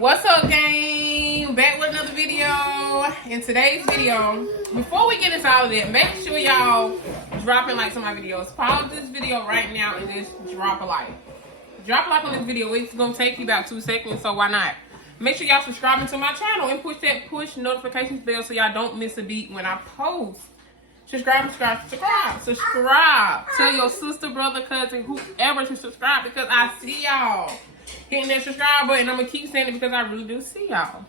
What's up, gang? Back with another video. In today's video, before we get into all of that, make sure y'all dropping likes on my videos. Pause this video right now and just drop a like. Drop a like on this video. It's gonna take you about 2 seconds, so why not? Make sure y'all subscribing to my channel and push that push notifications bell so y'all don't miss a beat when I post. Subscribe. Tell your sister, brother, cousin, whoever to subscribe because I see y'all hitting that subscribe button. I'm gonna keep saying it because I really do see y'all.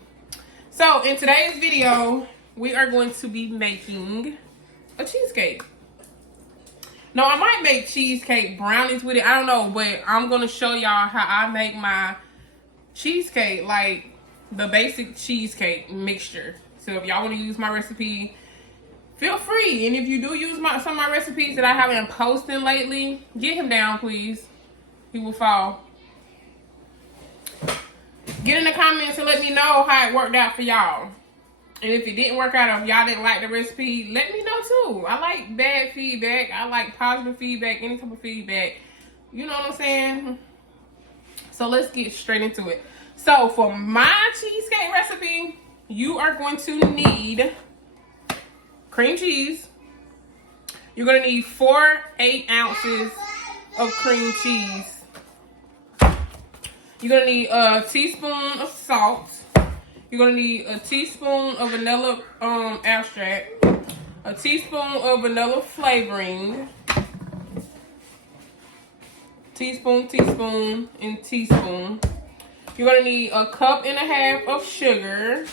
So in today's video, we are going to be making a cheesecake. No, I might make cheesecake brownies with it. I don't know, but I'm gonna show y'all how I make my cheesecake, like the basic cheesecake mixture. So if y'all want to use my recipe, feel free. And if you do use some of my recipes that I haven't been posting lately, get him down, please. He will fall. Get in the comments and let me know how it worked out for y'all. And if it didn't work out, if y'all didn't like the recipe, let me know too. I like bad feedback. I like positive feedback, any type of feedback. You know what I'm saying? So let's get straight into it. So for my cheesecake recipe, you are going to need cream cheese. You're going to need 8 ounces of cream cheese. You're going to need a teaspoon of salt. You're going to need a teaspoon of vanilla extract. A teaspoon of vanilla flavoring. Teaspoon, and teaspoon. You're going to need 1.5 cups of sugar.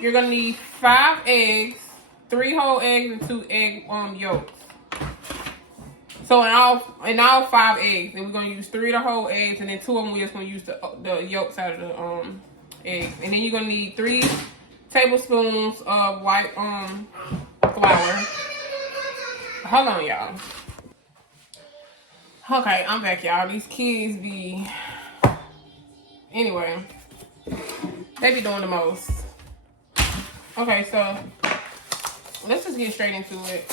You're going to need 5 eggs. 3 whole eggs and 2 egg yolks. So in all 5 eggs, and we're gonna use 3 of the whole eggs, and then 2 of them we're just gonna use the yolks out of the eggs. And then you're gonna need 3 tablespoons of white flour. Hold on, y'all. Okay, I'm back, y'all. These kids be anyway. They be doing the most. Okay, so let's just get straight into it.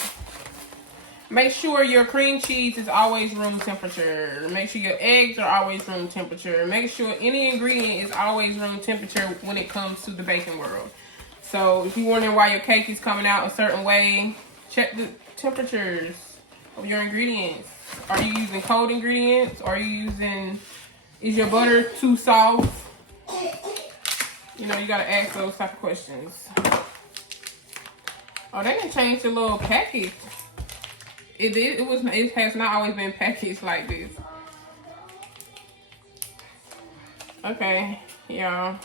Make sure your cream cheese is always room temperature. Make sure your eggs are always room temperature. Make sure any ingredient is always room temperature when it comes to the baking world. So if you're wondering why your cake is coming out a certain way, check the temperatures of your ingredients. Are you using cold ingredients? Is your butter too soft? You know, you gotta ask those type of questions. Oh, they didn't change the little package. It has not always been packaged like this. Okay, y'all.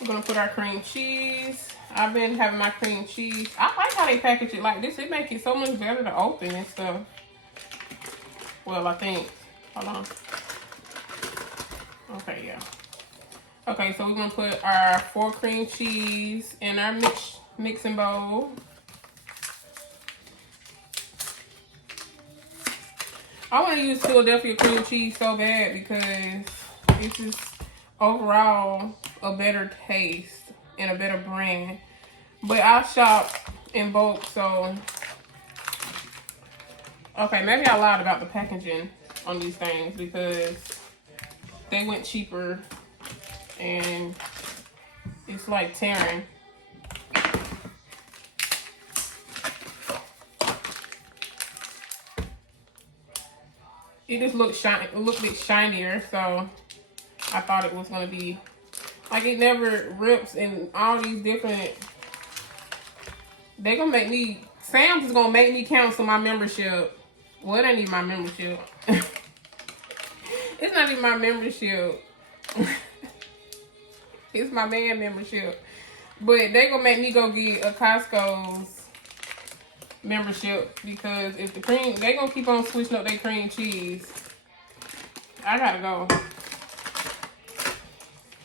We're gonna put our cream cheese. I've been having my cream cheese. I like how they package it like this. It makes it so much better to open and stuff. Well, I think. Hold on. Okay, yeah. Okay, so we're gonna put our 4 cream cheese in our mixing bowl. I want to use Philadelphia cream cheese so bad because it's just overall a better taste and a better brand. But I shop in bulk, so okay, maybe I lied about the packaging on these things because they went cheaper and it's like tearing. It just looked shiny. It looked a bit shinier, so I thought it was gonna be like it never rips and all these different. They gonna make me. Sam's is gonna make me cancel my membership. Well, it ain't even my membership. It's not even my membership. It's my man membership. But they gonna make me go get a Costco's membership because if the cream, they gonna keep on switching up their cream cheese. I gotta go.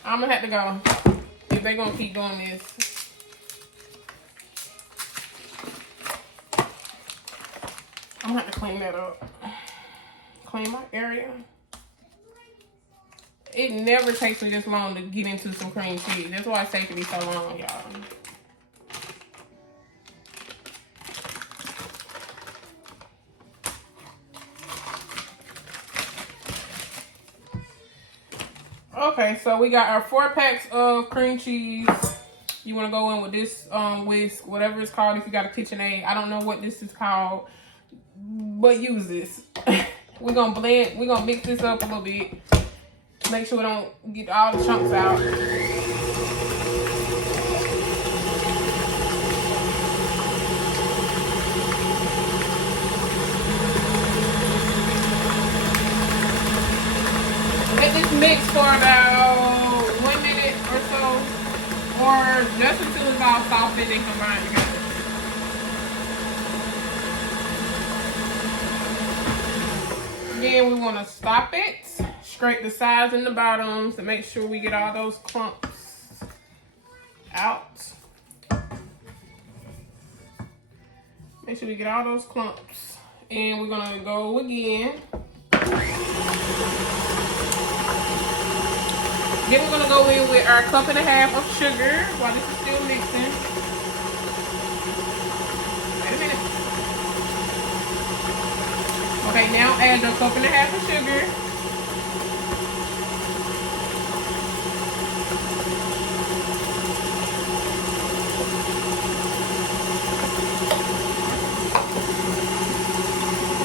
I'm gonna have to go if they gonna keep doing this. I'm gonna have to clean that up. Clean my area. It never takes me this long to get into some cream cheese. That's why it's taking me so long, y'all. Okay, so we got our 4 packs of cream cheese. You want to go in with this whisk, whatever it's called. If you got a KitchenAid, I don't know what this is called, but use this. We're gonna blend. We're gonna mix this up a little bit. Make sure we don't get all the chunks out. Let this mix for about 1 minute or so, or just until it's all softened and combined together. Then we want to stop it, scrape the sides and the bottoms to make sure we get all those clumps out. Make sure we get all those clumps. And we're going to go again. Then we're going to go in with our 1.5 cups of sugar while this is still mixing. Wait a minute. Okay, now add your 1.5 cups of sugar.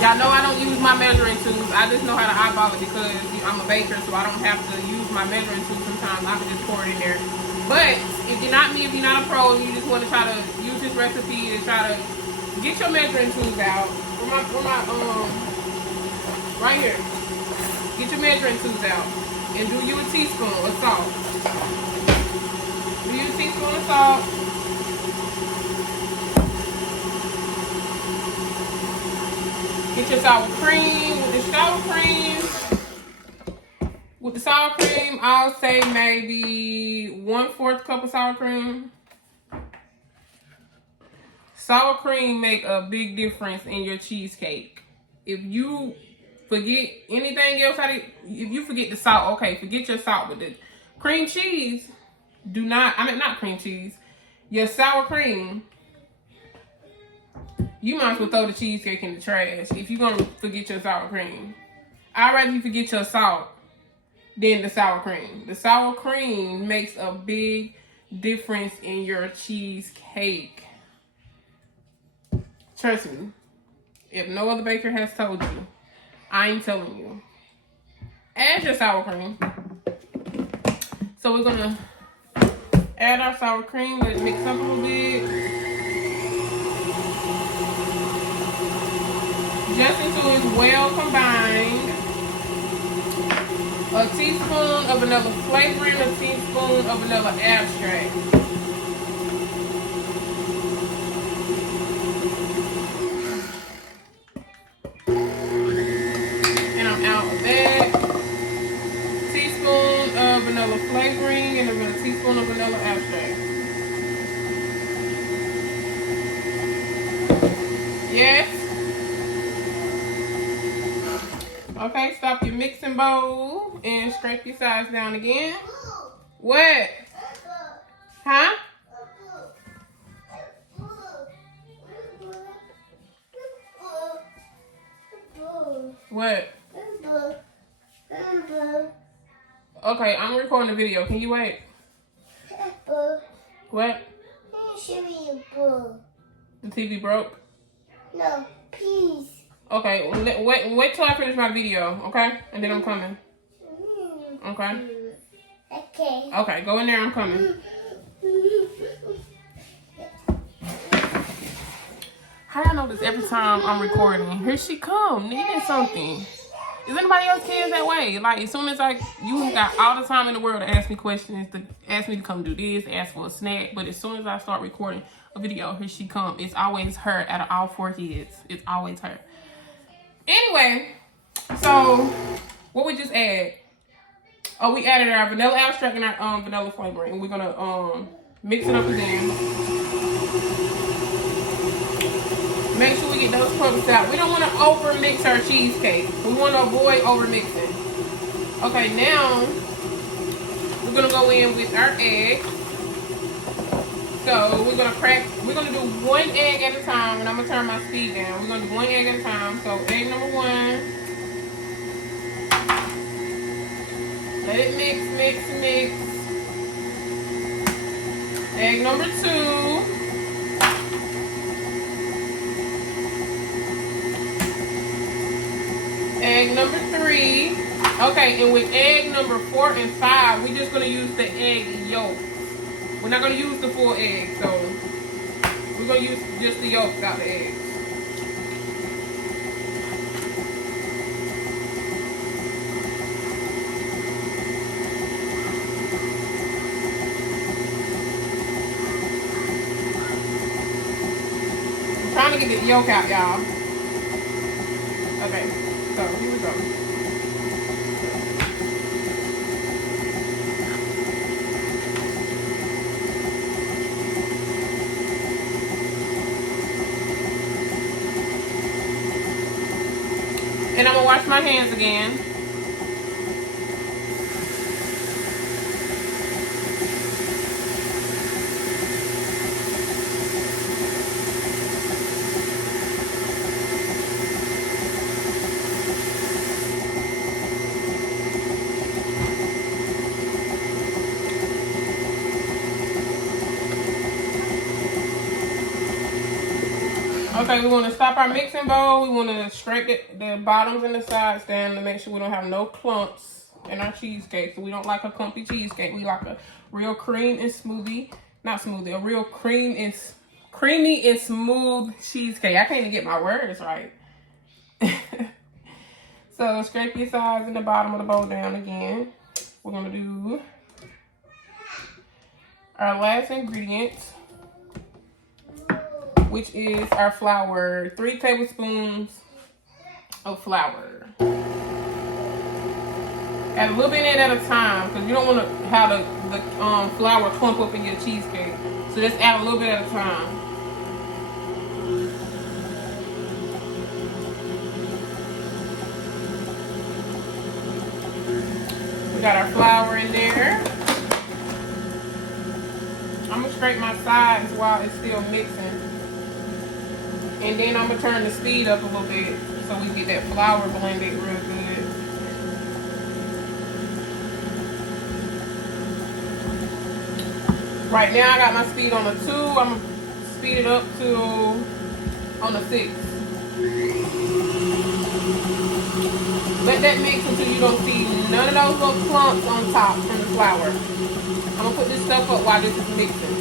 Y'all know I don't use my measuring tools. I just know how to eyeball it because I'm a baker, so I don't have to use my measuring tools sometimes. I can just pour it in there. But if you're not me, if you're not a pro, and you just want to try to use this recipe and try to get your measuring tools out. Right here. Get your measuring tools out and do you a teaspoon of salt. Do you a teaspoon of salt. Get your sour cream. With the sour cream, I'll say maybe 1/4 cup of sour cream. Sour cream make a big difference in your cheesecake. If you forget anything else, if you forget the salt, okay, forget your salt. But the cream cheese, not cream cheese, your sour cream, you might as well throw the cheesecake in the trash if you're going to forget your sour cream. I'd rather you forget your salt than the sour cream. The sour cream makes a big difference in your cheesecake. Trust me. If no other baker has told you, I'm telling you. Add your sour cream. So we're going to add our sour cream. Let it mix up a little bit. Just until it's well combined. A teaspoon of vanilla flavoring, a teaspoon of vanilla extract. And I'm out of that. Teaspoon of vanilla flavoring and a teaspoon of vanilla extract. Yes. Okay, stop your mixing bowl and scrape your sides down again. What? Huh? What? Okay, I'm recording the video. Can you wait? What? The TV broke? No, please. Okay, wait till I finish my video, okay? And then I'm coming. Okay? Okay. Okay, go in there, I'm coming. How y'all know this every time I'm recording? Here she come, needing something. Is anybody else kids that way? Like, as soon as you got all the time in the world to ask me questions, to ask me to come do this, ask for a snack, but as soon as I start recording a video, here she come. It's always her out of all 4 kids. It's always her. Anyway, so what we just add? Oh, we added our vanilla extract and our vanilla flavoring, and we're gonna mix it up again. Make sure we get those clumps out. We don't want to over mix our cheesecake. We want to avoid over mixing. Okay, now we're gonna go in with our egg. So we're gonna do 1 egg at a time, and I'm gonna turn my speed down. We're gonna do 1 egg at a time. So egg number 1. Let it mix, mix, mix. Egg number 2. Egg number 3. Okay, and with egg number 4 and 5, we're just going to use the egg yolk. We're not going to use the full egg, so we're going to use just the yolk without the eggs. I'm trying to get the yolk out, y'all. Okay, so here we go. And I'm gonna wash my hands again. Okay, we want to stop our mixing bowl. We want to scrape the bottoms and the sides down to make sure we don't have no clumps in our cheesecake. So we don't like a clumpy cheesecake. We like a real cream and smoothie, not smoothie, a real creamy and smooth cheesecake. I can't even get my words right. So scrape your sides and the bottom of the bowl down again. We're gonna do our last ingredient, which is our flour. 3 tablespoons of flour. Add a little bit in at a time because you don't want to have the flour clump up in your cheesecake. So just add a little bit at a time. We got our flour in there. I'm gonna scrape my sides while it's still mixing. And then I'm gonna turn the speed up a little bit so we get that flour blended real good. Right now I got my speed on a 2. I'm gonna speed it up to on a 6. Let that mix until you don't see none of those little clumps on top from the flour. I'm gonna put this stuff up while this is mixing.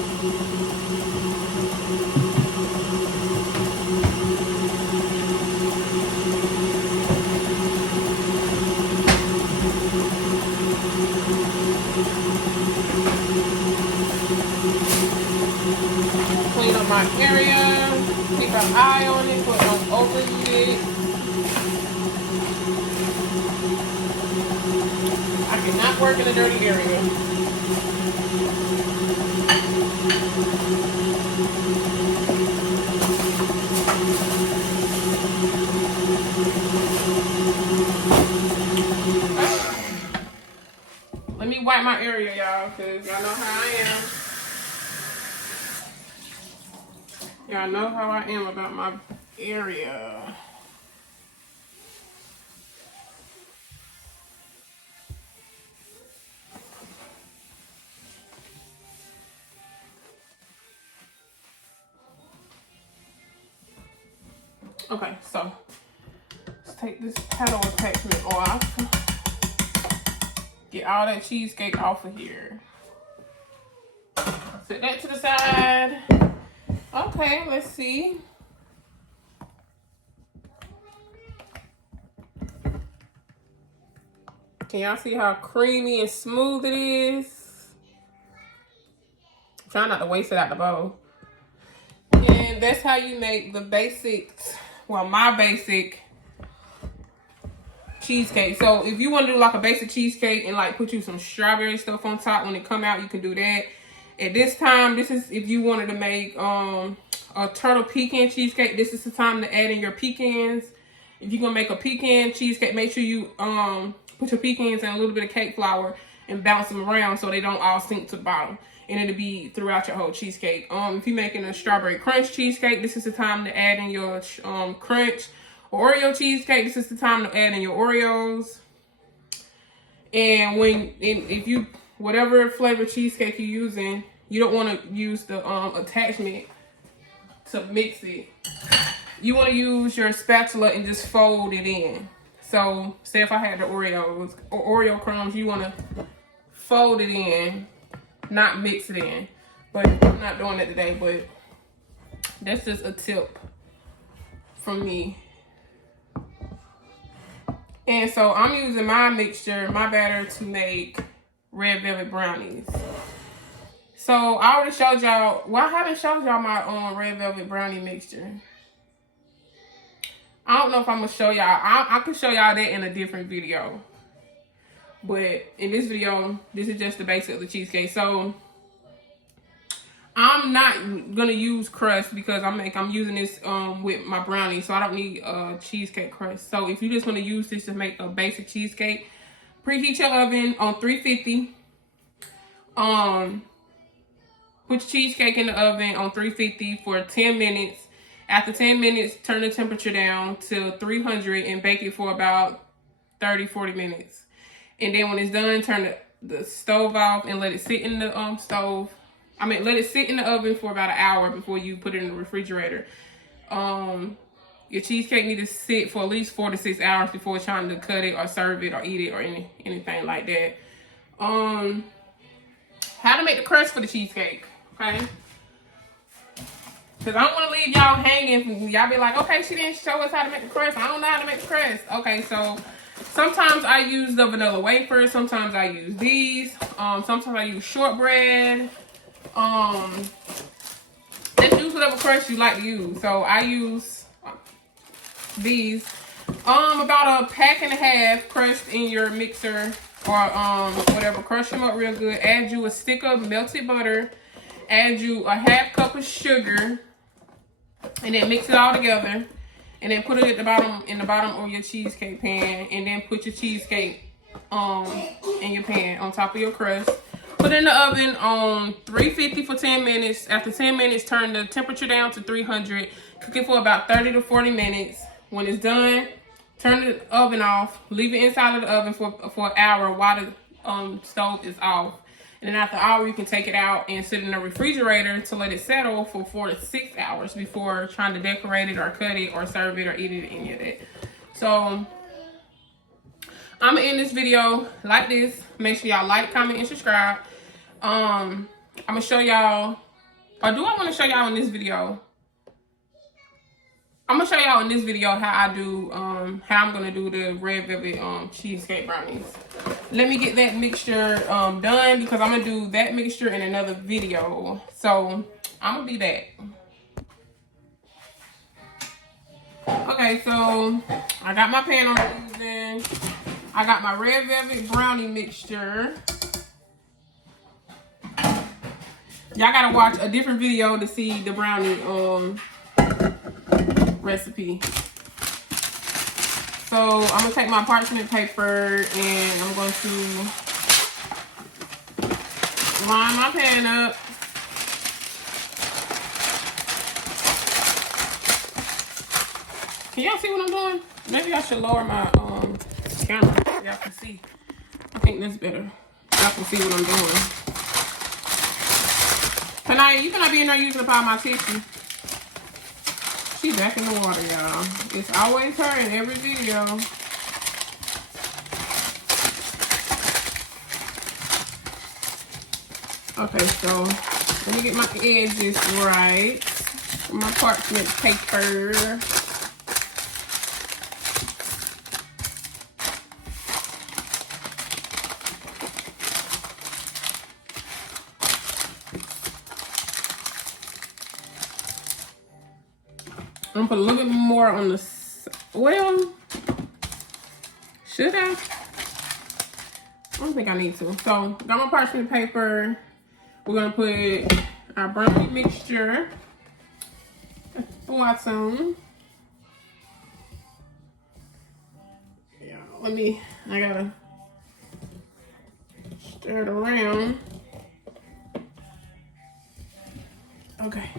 Clean up my area, keep an eye on it so it don't overheat it. I cannot work in a dirty area. Let me wipe my area, y'all, because y'all know how I am. Y'all know how I am about my area. Okay, so let's take this pedal attachment off. Get all that cheesecake off of here. Set that to the side. Okay, let's see. Can y'all see how creamy and smooth it is? I'm trying not to waste it out the bowl. And that's how you make the basic, well, my basic cheesecake. So if you want to do like a basic cheesecake and like put you some strawberry stuff on top when it come out, you can do that. At this time, this is if you wanted to make a turtle pecan cheesecake, this is the time to add in your pecans. If you're gonna make a pecan cheesecake, make sure you put your pecans in a little bit of cake flour and bounce them around so they don't all sink to the bottom. And it'll be throughout your whole cheesecake. If you're making a strawberry crunch cheesecake, this is the time to add in your crunch. Oreo cheesecake, this is the time to add in your Oreos. And if you, whatever flavor cheesecake you're using, you don't want to use the attachment to mix it. You want to use your spatula and just fold it in. So, say if I had the Oreos or Oreo crumbs, you want to fold it in, not mix it in. But I'm not doing it today, but that's just a tip from me. And so I'm using my mixture, my batter, to make red velvet brownies. So I already showed y'all, well, I haven't showed y'all my red velvet brownie mixture. I don't know if I'm going to show y'all. I can show y'all that in a different video. But in this video, this is just the basic of the cheesecake. So I'm not going to use crust because I'm using this with my brownie. So I don't need cheesecake crust. So if you just want to use this to make a basic cheesecake, preheat your oven on 350. Put your cheesecake in the oven on 350 for 10 minutes. After 10 minutes, turn the temperature down to 300 and bake it for about 30-40 minutes. And then when it's done, turn the stove off and let it sit in the let it sit in the oven for about an hour before you put it in the refrigerator. Your cheesecake needs to sit for at least 4 to 6 hours before trying to cut it or serve it or eat it or anything like that. How to make the crust for the cheesecake, okay? Because I don't want to leave y'all hanging. Y'all be like, okay, she didn't show us how to make the crust. I don't know how to make the crust. Okay, so sometimes I use the vanilla wafers. Sometimes I use these. Sometimes I use shortbread. Just use whatever crust you like to use. So I use these. About a pack and a half crushed in your mixer or whatever. Crush them up real good. Add you a stick of melted butter. Add you a half cup of sugar. And then mix it all together. And then put it at the bottom, in the bottom of your cheesecake pan. And then put your cheesecake in your pan on top of your crust. Put it in the oven on 350 for 10 minutes. After 10 minutes, turn the temperature down to 300. Cook it for about 30 to 40 minutes. When it's done, turn the oven off. Leave it inside of the oven for an hour while the stove is off. And then after an hour, you can take it out and sit in the refrigerator to let it settle for 4 to 6 hours before trying to decorate it or cut it or serve it or eat it, any of that. So I'm going to end this video like this. Make sure y'all like, comment, and subscribe. I'm going to show y'all, or do I want to show y'all in this video? I'm going to show y'all in this video how I do, how I'm going to do the red velvet cheesecake brownies. Let me get that mixture done because I'm going to do that mixture in another video. So, I'm going to be back. Okay, so I got my pan on the oven. I got my red velvet brownie mixture. Y'all got to watch a different video to see the brownie recipe. So I'm gonna take my parchment paper and I'm going to line my pan up. Can y'all see what I'm doing? Maybe I should lower my camera so y'all can see. I think that's better. Y'all can see what I'm doing. You cannot be in there using up all my tissue. She back in the water, y'all. It's always her in every video. Okay, so let me get my edges right. My parchment paper. I'm gonna put a little bit more on the, well, should I? I don't think I need to. So, got my parchment paper. We're gonna put our brownie mixture at the bottom. Yeah, I gotta stir it around. Okay,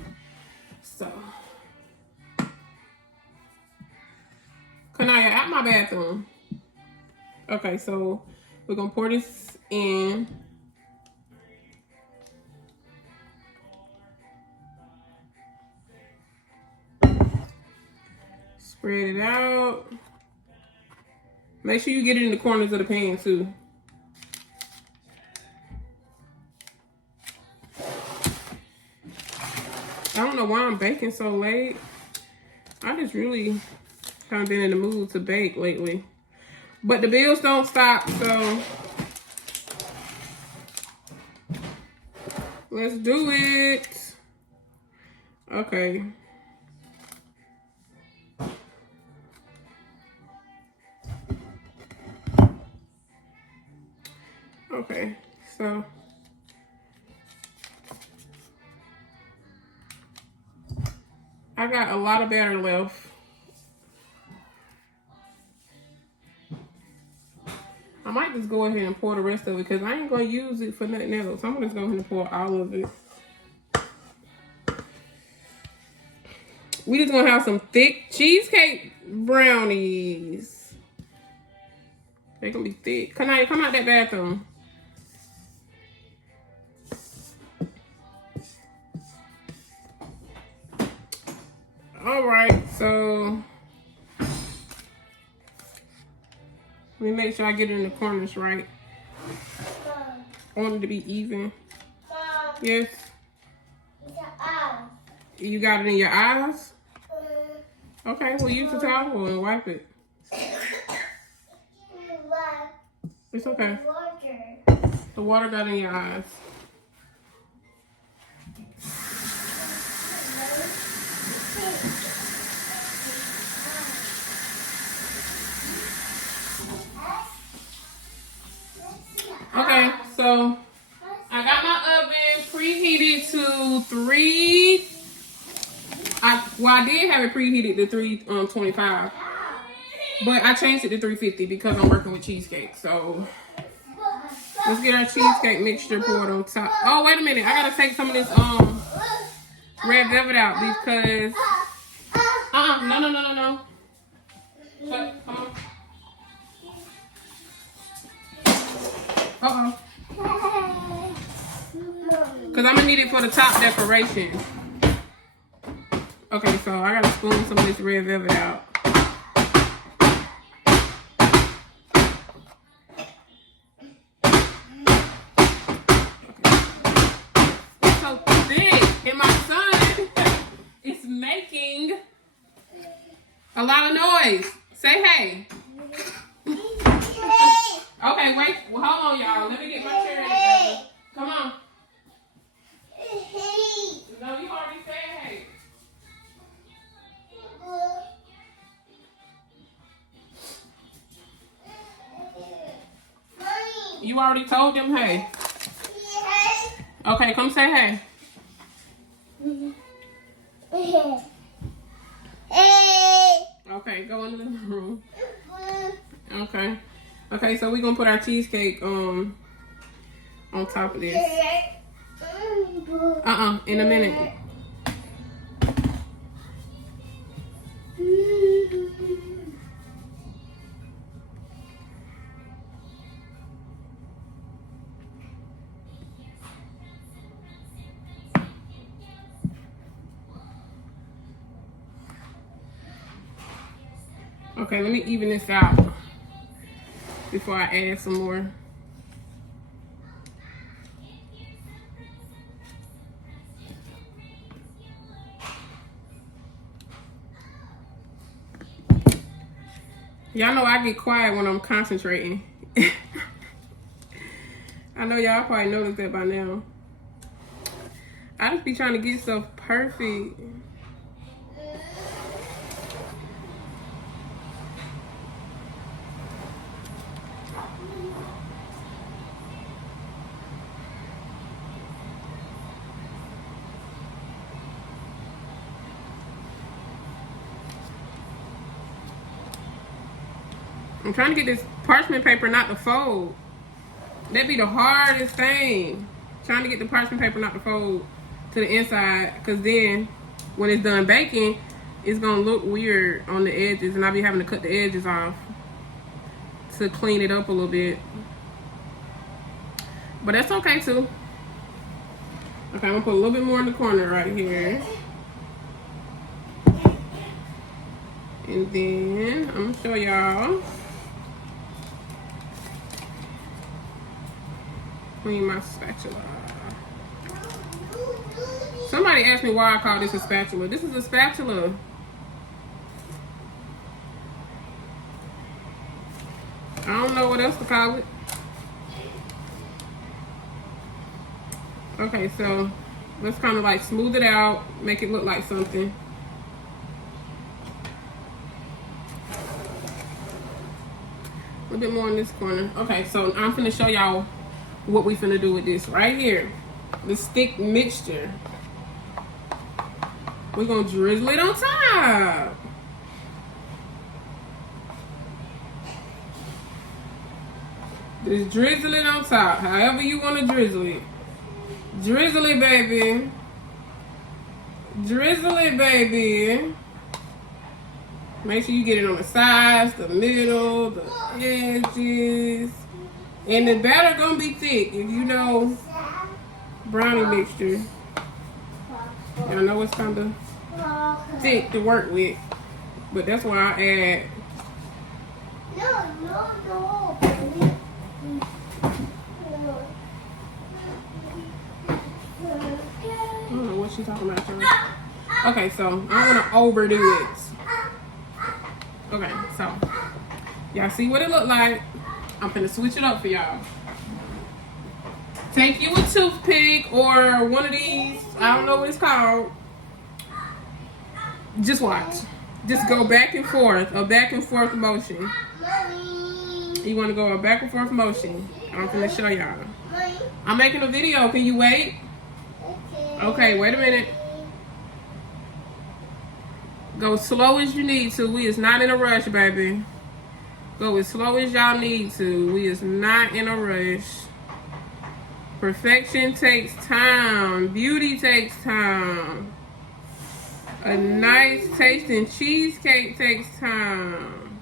so. Kanaya, at my bathroom. Okay, so We're gonna pour this in. Spread it out. Make sure you get it in the corners of the pan too. I don't know why I'm baking so late. I just really haven't been in the mood to bake lately. But the bills don't stop, so let's do it. Okay. Okay, so I got a lot of batter left. I might just go ahead and pour the rest of it because I ain't gonna use it for nothing else. I'm just going to pour all of it. We just gonna have some thick cheesecake brownies. They're gonna be thick. Come out that bathroom. All right, so let me make sure I get it in the corners right. I want it to be even. Yes. You got it in your eyes? Okay, well use the towel and wipe it. It's okay. The water got in your eyes. Okay, so I got my oven preheated to 3. I did have it preheated to 325, but I changed it to 350 because I'm working with cheesecake. So let's get our cheesecake mixture poured on top. Oh, wait a minute, I gotta take some of this red velvet out because no. Come on. Because I'm going to need it for the top decoration. Okay, so I got to spoon some of this red velvet out. Okay. It's so thick. And my son is making a lot of noise. Say hey. Okay, wait. Well, hold on, y'all. Let me get my chair together. Come on. No, you already said hey. You already told them hey. Okay, come say hey. Okay, go into the room. Okay. Okay, so we're gonna put our cheesecake on top of this. In a minute. Okay, let me even this out before I add some more. Y'all know I get quiet when I'm concentrating. I know y'all probably noticed that by now. I just be trying to get stuff perfect. I'm trying to get this parchment paper not to fold. That'd be the hardest thing. Trying to get the parchment paper not to fold to the inside. Because then, when it's done baking, it's going to look weird on the edges. And I'll be having to cut the edges off to clean it up a little bit. But that's okay too. Okay, I'm gonna put a little bit more in the corner right here. And then I'm gonna show y'all. Clean my spatula. Somebody asked me why I call this a spatula. This is a spatula. I don't know what else to call it. Okay, so let's kind of like smooth it out, make it look like something. A little bit more in this corner. Okay, so I'm finna show y'all what we finna do with this right here. This thick mixture. We're gonna drizzle it on top. Just drizzle it on top, however you wanna drizzle it. Drizzle it, baby. Drizzle it, baby. Make sure you get it on the sides, the middle, the edges. And the batter gonna be thick. If you know brownie mixture, y'all know it's kind of thick to work with. But that's why I add. No. I don't know what she's talking about, y'all. Okay, so I don't want to overdo it. Okay, so y'all see what it look like. I'm gonna switch it up for y'all. Take you a toothpick or one of these. I don't know what it's called. Just watch. Just go back and forth. A back and forth motion. You want to go a back and forth motion. I'm gonna show y'all. I'm making a video. Can you wait? Okay, wait a minute. Go slow as you need to. We is not in a rush, baby. Go as slow as y'all need to. We is not in a rush. Perfection takes time. Beauty takes time. A nice tasting cheesecake takes time.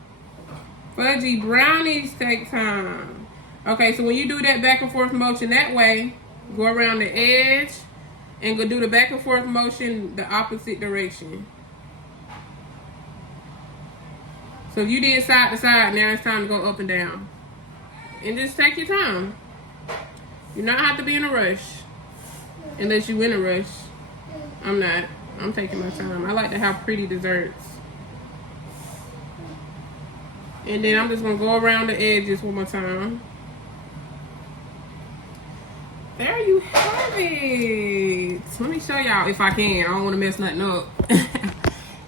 Fudgy brownies take time. Okay, so when you do that back and forth motion that way, go around the edge and go do the back and forth motion the opposite direction. So if you did side to side, now it's time to go up and down. And just take your time. You not have to be in a rush. Unless you in a rush. I'm not. I'm taking my time. I like to have pretty desserts. And then I'm just going to go around the edges one more time. There you have it. Let me show y'all if I can. I don't want to mess nothing up.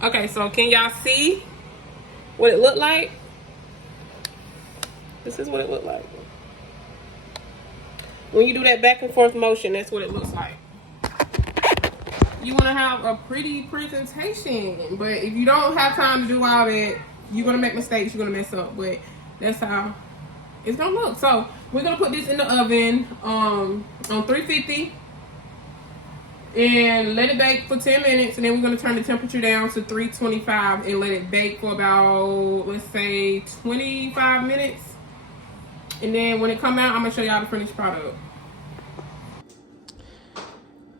Okay, so can y'all see what it looked like? This is what it looked like. When you do that back and forth motion, that's what it looks like. You want to have a pretty presentation, but if you don't have time to do all that, you're going to make mistakes, you're going to mess up, but that's how it's going to look. So we're going to put this in the oven on 350 and let it bake for 10 minutes, and then we're going to turn the temperature down to 325 and let it bake for about, let's say, 25 minutes. And then when it come out, I'm going to show y'all the finished product.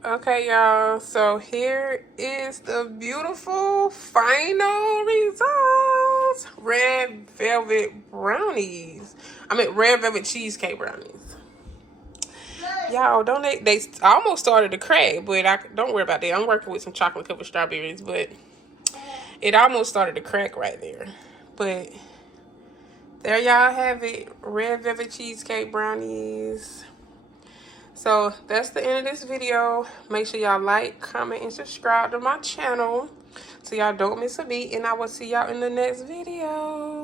Okay, y'all, so here is the beautiful final result. Red velvet brownies. I mean, red velvet cheesecake brownies. Y'all, don't they almost started to crack, but don't worry about that. I'm working with some chocolate covered strawberries, but it almost started to crack right there. But there y'all have it, red velvet cheesecake brownies. So that's the end of this video. Make sure y'all like, comment, and subscribe to my channel so y'all don't miss a beat. And I will see y'all in the next video.